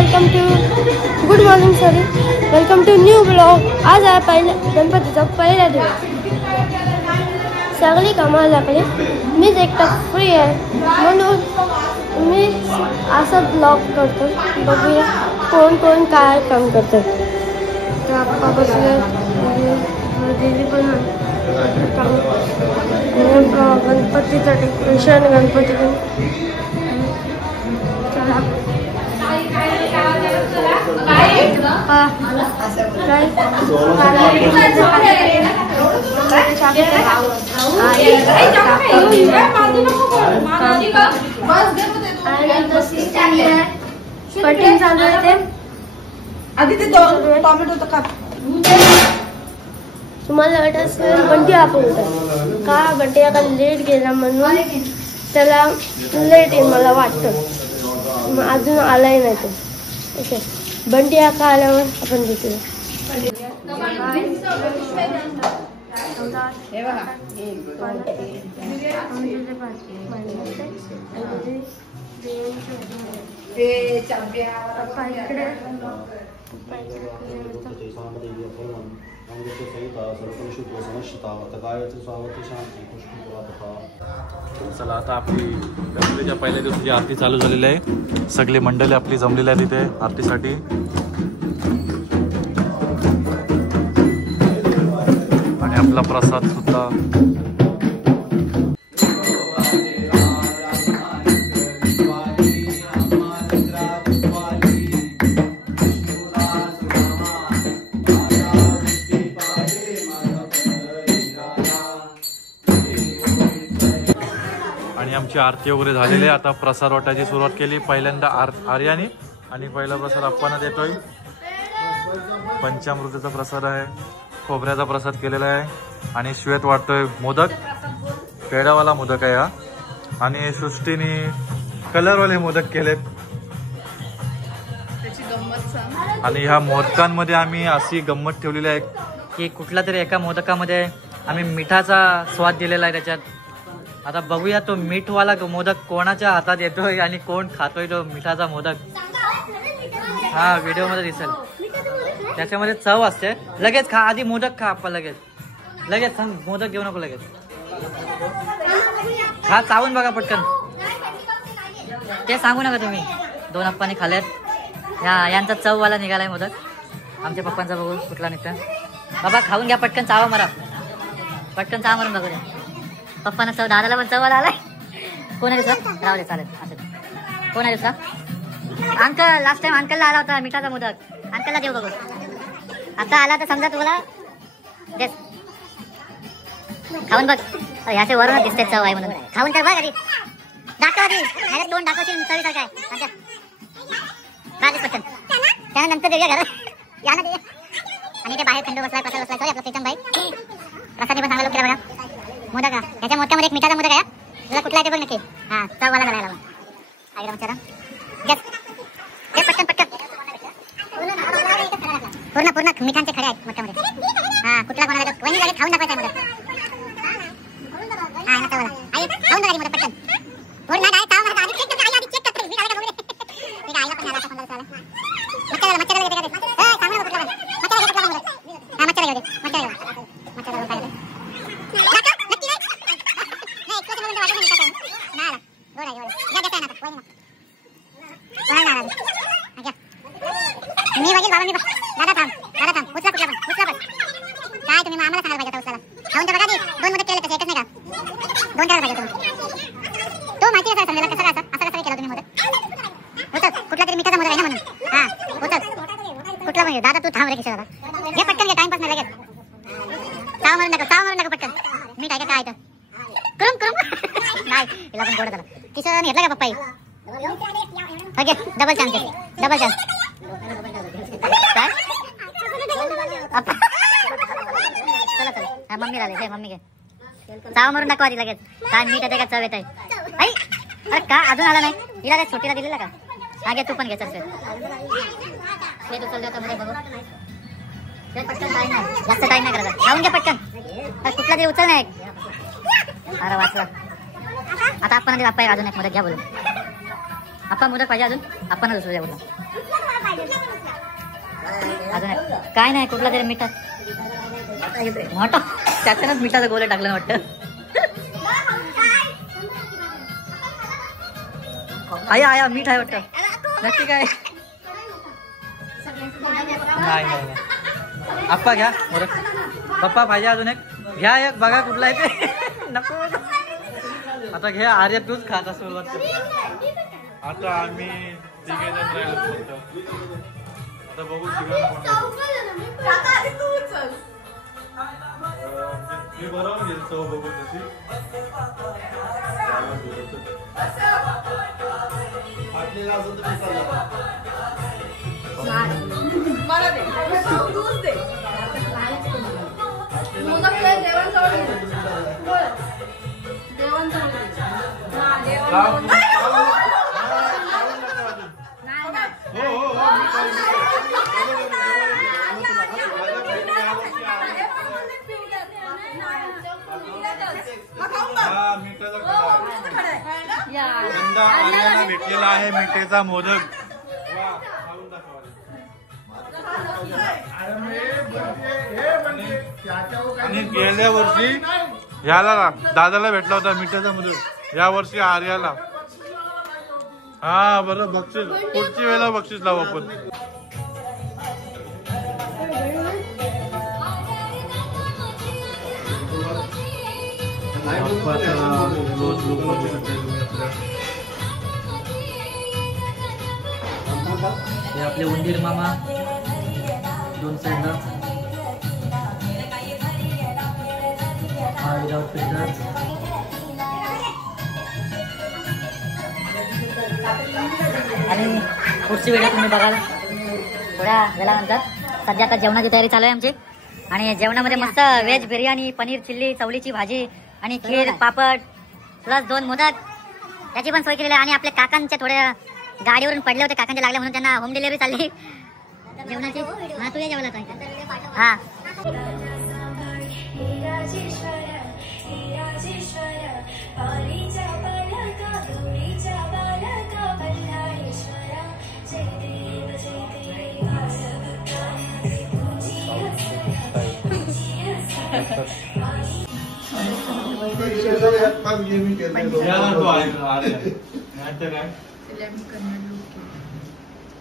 Welcome to good morning sorry welcome to new blog. आज आहे पहिल्या गणपतीचा पहिला दिवस। सगळी कामं लागली, मीच एकटा फ्री आहे म्हणून मी असा ब्लॉग करतो। बघूया कोण कोण काय काम करतात। तर पप्पा बसले, दीदी पण गणपतीचं डेकोरेशन गणपती पण कटिंग चालू आहे ते आधी ते टोमॅटो काप। तुम्हाला वाटत असेल बंटी आपण होता का, बंटी आता लेट गेला म्हणून त्याला लेट येईल मला वाटतं, अजून आलाही नाही तो। ओके बंटी आका आल्यावर आपण भेटूया। चला आता आपली गणपतीच्या पहिल्या दिवसाची आरती चालू झालेली आहे। सगळी मंडळी आपली जमलेली आहे तिथे आरतीसाठी। आणि आपला प्रसाद सुद्धा आमची आरती वगैरे झालेली आहे। आता प्रसाद वाटायची सुरुवात केली। पहिल्यांदा आर्याने आणि पहिला प्रसाद अप्पांना देतोय। पंचामृताचा प्रसाद आहे, खोबऱ्याचा प्रसाद केलेला आहे आणि श्वेत वाटतोय मोदक, पेढावाला मोदक आहे हा। आणि सृष्टीने कलरवाले मोदक केलेत। आणि ह्या मोदकांमध्ये आम्ही अशी गंमत ठेवलेली आहे की कुठला तरी एका मोदकामध्ये आम्ही मिठाचा स्वाद दिलेला आहे त्याच्यात। आता बघूया तो मीठवाला मोदक कोणाच्या हातात येतोय आणि कोण खातोय तो मिठाचा मोदक। हा व्हिडिओ मध्ये दिसेल, त्याच्यामध्ये चव असते। लगेच खा, आधी मोदक खा आपण, लगेच सांग मोदक घेऊ नको, लगेच खा, चावून बघा पटकन। ते सांगू नका तुम्ही। दोन अप्पांनी खाल्लेत, यांचा चववाला निघालाय मोदक। आमच्या पप्पांचा बघू कुठला निघतं। बाबा खाऊन घ्या पटकन, चावा मारा पटकन, चावा मारून बघूया। पप्पांना चव, दादाला पण चव आलाय। कोण आहे दुसरा? राहू दे चालेल असं। कोण आहे दुसरा? अंकल, लास्ट टाइम अंकलला आला होता मिठाचा मोदक, अंकलला देऊ बघू। आता आला तर समजा तुला देस, खाऊन बघ। ह्याचे वरूनच दिसते चव आहे म्हणून, खाऊन तर बघ आधी, दाखव आधी, ह्याला तोंड दाखवशील चवीचा काय पटकन, त्यानंतर देऊया घरात, याला देऊया। आणि ते बाहेर थंड बसलाय, प्रसाद बसलाय, सॉरी आपला प्रीतम भाई प्रसादने पण सांगायला केला बघा मोदक। त्याच्या मोदकामध्ये एक मिठाचा मोदक आहे, तुला कुठला आहे ते बघ नक्की। हा चववाला झाला ऐकला विचारा, घे पटकन पटकन, पूर्ण पूर्ण मिठांचे खडे आहेत मोदकामध्ये। हा कुठला कोणाला वणी लागेल, खाऊन दाखवायचा मोदक। हा ना चववाला आई, खाऊन दाखवायची मोदक पटकन, पूर्ण नाही ताव मारता, आधी चेक कर, आई आधी चेक कर, मी काय बघू मी आईला पण आला समजा चला मच्छर घेते का ते, सांग ना कुठला मच्छर घेते मोदक। हा मच्छर घेऊ दे, मच्छर काय मी वागेल बाबा, मी दादा थांब उचला कुठला पण, उचला पण काय तुम्ही आम्हाला सांगायला पाहिजे उचला। खाऊन तर बघा ती, दोन मोदक केले तसे, एकच नाही का, दोन करायला पाहिजे तुम्ही। तो माहिती आहे समजायला कसं असं कसं केलं तुम्ही मोदक। उचल कुठला तरी मिठाचा मोदक आहे ना म्हणून, हा उचल कुठला पण, दादा तू थांब रे किशोर दादा, घे पटकन घे, टाइमपास नाही लगेच, चाव मारून टाका पटकन। मीठ आहे का काय तर करून करून नाही, हिला पण गोड झाला। किशोर घेतला का पप्पा? Okay double chance, double chance चला चला, हा मम्मी राहिले, मम्मी घे, चाव मारून दाखवा लगेच, काय मीठ आहे का चव येत आहे। अरे का अजून आला नाही, हिला काय छोटीला दिलेला का? हा घे तू पण घे, चल शेत उचल देतो मध्ये बघू, पटकन टाइम नाही, जास्त टाइम नाही करायचा, खाऊन घ्या पटकन, कुठला तरी उचल नाही। अरे वाचला, आता आपण अजून एक मोदक घ्या बोलून, आपण मोदक पाहिजे अजून, आपण दुसरं द्या बोलून। अजून काय नाही कुठला तरी मिठात मोठा त्याच्यानंच मिठाचं गोलं टाकलं वाटतं. आया आया मीठ आहे वाटतं नक्की काय नाही नाही आप्पा घ्या बरं पप्पा पाहिजे अजून एक घ्या एक बघा कुठला आहे ते नको आता घ्या आर्य तूच खात असेल वाटतं. आता आम्ही तिघे जण राहिलो फक्त. आता बघू मी बरोबर घेईल चव बघू तशी मला दे दूध दे यंदा आर्याला भेटलेला आहे मिठेचा मोदक. आणि गेल्या वर्षी ह्याला दादाला भेटला होता मिठेचा मोदक या वर्षी आर्याला. हा बरं बक्षीस पुढची वेळेला बक्षीस लावू आपण. हे आपले उंदीर मामा दोन साईडला आणि पुढची व्हिडिओ तुम्ही बघाल थोड्या वेळानंतर. सध्या आता जेवणाची तयारी चालू आहे आमची आणि जेवणामध्ये मस्त व्हेज बिर्याणी पनीर चिल्ली चवलीची भाजी आणि खीर पापड प्लस 2 मोदक याची पण सोय केलेली आहे. आणि आपल्या काकांच्या थोड्या गाडीवरून पडले होते काकांच्या लागल्या म्हणून त्यांना होम डिलिव्हरी चालली जेवणाची. हा तू या जेवायला हा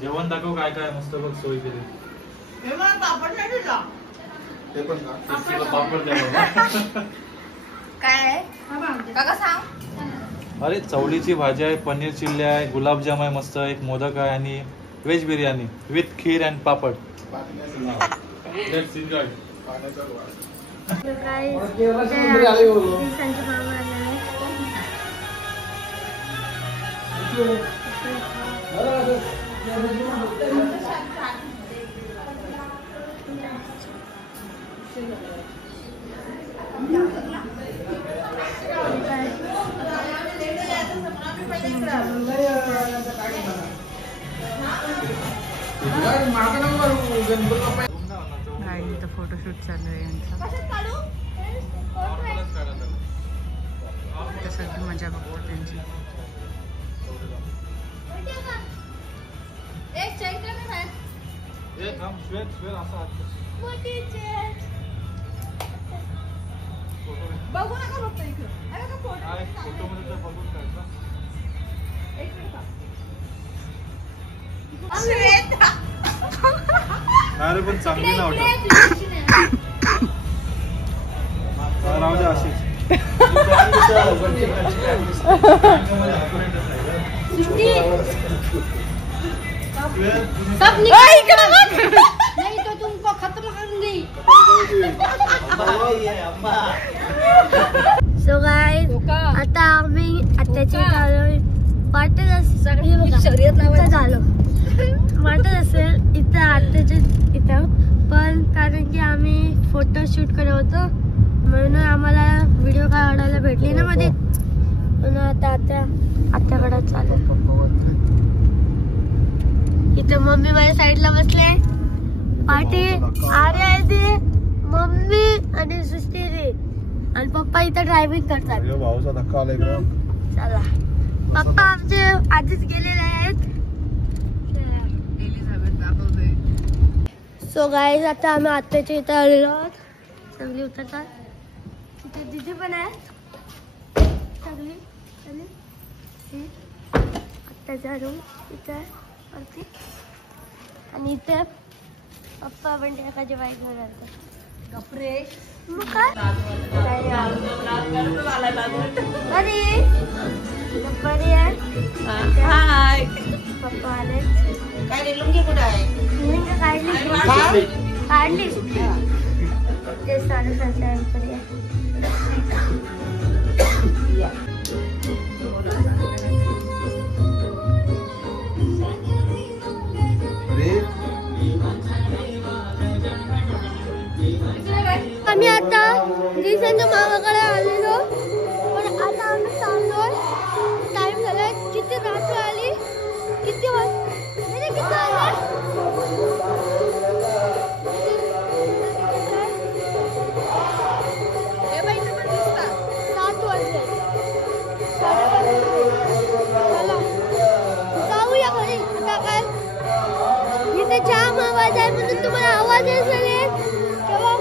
जेवण दाखव काय काय मस्त बघ सोय केली. पापड नाही दिला पापड द्या काय काका सांग. अरे चवलीची भाजी आहे पनीर चिल्ली आहे गुलाबजाम आहे मस्त एक मोदक आहे आणि veg biryani with kheer and papad. इथं फोटोशूट चालू आहे यांचा. सगळी मजा बघतो त्यांची. बघू नका फक्त इकडं अरे पण चांगली ना वाटत राहू द्या अशीच. नहीं तो तुमको खत्म करूंगी. सो गाइस आता आम्ही आत्याची वाटत असेल इथं आत्याच्या इथं पण कारण की आम्ही फोटो शूट करत होतो म्हणून आम्हाला व्हिडिओ काढायला भेटली ना मध्ये म्हणून आता आत्याकडे चालू. इथं मम्मी माझ्या साईडला बसले पाठी आर्य आहे ते मम्मी आणि सृष्टी आणि पप्पा इथं ड्रायव्हिंग करतात. भाऊचा धक्का आला इकडे. चला पप्पा आमचे आधीच गेलेले आहेत. सो गाईज आता आम्ही आत्याच्या इथं आलेलो आहोत. सगळी उतरतात. तिथे दिदी पण आहे. सगळी आत्याचा रूम इथे आहे वरती. आणि इथे पप्पा पण एखाद्या बाईक वर जातात. गपरे. मग काय बरी आहे. हाय. पप्पा आले. काय लुंगी कुठे आहे? काढली ते 7:30 पर्यंत. आम्ही आता रिसेंटच्या मामाकडे आलेलो पण आता आम्ही चाललोय. टाइम झालाय. किती रात्र आली. किती जाऊया घरी. आता काय इथे जाम आवाज आहे म्हणून तुम्हाला आवाज येईल तेव्हा.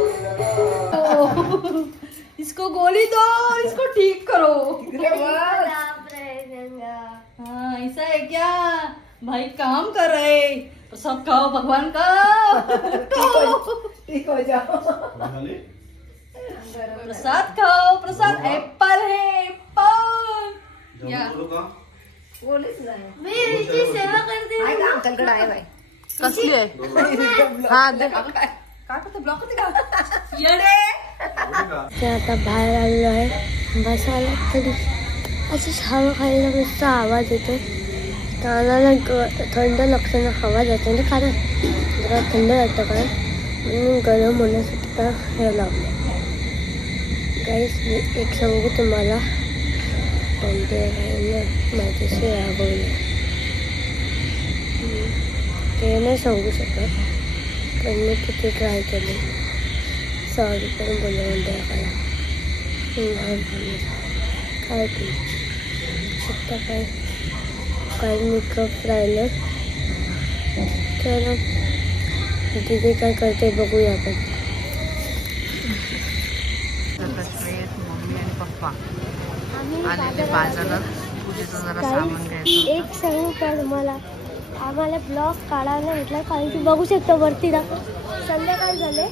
इसको गोली दो, इसको ठीक करो. हाँ ऐसा है क्या? भाई काम कर रहे. प्रसाद खाओ भगवान का. ठीक हो जाओ. प्रसाद खाओ. प्रसाद एप्पल है. एप्पल. या बोलीच नाही. मी हिची सेवा करते. अंकलकडे आहे बाई. कसली आहे? हा काय करतो? ब्लॉक होते का येडे. ते आता बाहेर आलेलो आहे. बसायला तरी अशी हवा खायला मस्त आवाज येतो. कानाला थंड लागताना हवा जाते म्हणजे कारण जरा थंड वाटतं कारण म्हणून गरम होण्यासाठी तर हे लावलं. काहीच मी एक सांगू तुम्हाला. पण ते माझ्याशी रागवलं ते नाही सांगू शकत. पण मी किती ट्राय केले. सॉरी पण बोलले म्हणते काय फक्त काय मेकअप राहिलं तर तिथे काय करते बघूया आपण. मम्मी आणि पप्पा आम्ही आलेले बाजारात. पूजेचं जरा सामान घ्यायचं. एक सांगू का तुम्हाला. आम्हाला ब्लॉग काढायला भेटला कारण की बघू शकता वरती संध्याकाळ झाले.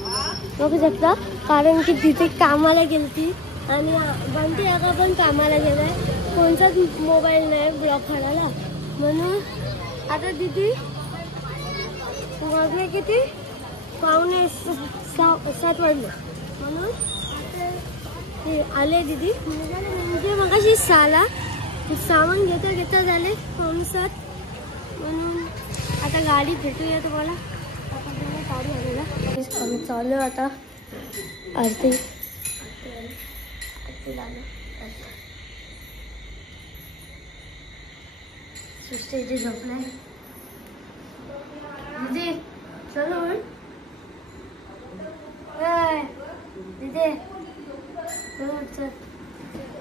बघू शकता कारण की तिथे कामाला गेलती आणि बंटी आका पण कामाला गेलाय. कोणताच मोबाईल नाही ब्लॉग काढायला म्हणून आता दिदी वाजले किती 6:45 वाजले म्हणून आता आले दिदी. म्हणजे मगाशी साला सामान घेता झाले 6:45 म्हणून आता गाडी भेटूया तुम्हाला. गाडी आलेला आम्ही चालू आता आरती. सुष्टी इथे झोपलाय. दिदी चलो दिदी चल.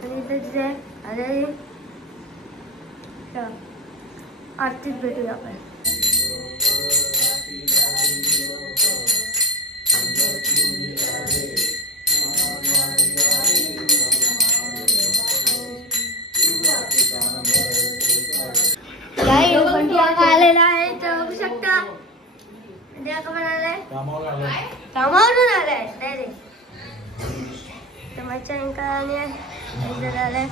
आणि इथे तिथे अरे आरतीत भेटूया आपण. आलेला आहे तर बघू शकता. कामावरून आलाय डायरेक्ट. तर माझ्या अंकाने आलाय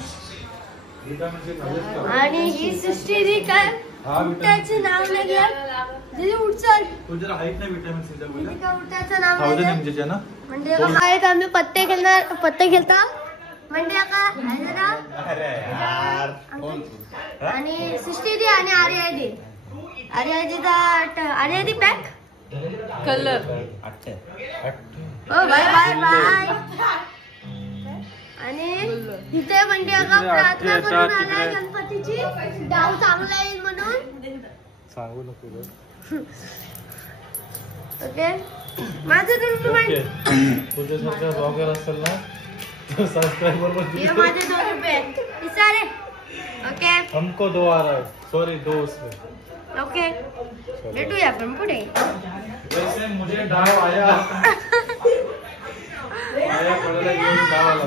आणि ही सृष्टी काय उठायचं नाव नाही घ्या. दिदी उठचाल. उठायचं नाव नाही म्हणजे आहेत. आम्ही पत्ते खेळता म्हणजे आणि सृष्टी आणि आर्यादी pack colour. Bye bye bye. आणि इथे म्हणजे प्रार्थना करून आलाय गणपतीची डाव चांगला येईल म्हणून. सांगू नको. ओके माझं तुझ्यासारखा ब्लॉगर असेल ना सबस्क्राइबर ये माझे 2 रुपये सारे. ओके हमको 2 आ रहा है. सॉरी 2 उसमें. ओके भेटूया आपण पुढे. वैसे मुझे डाव आया आया पडायला घेऊन डाव आला.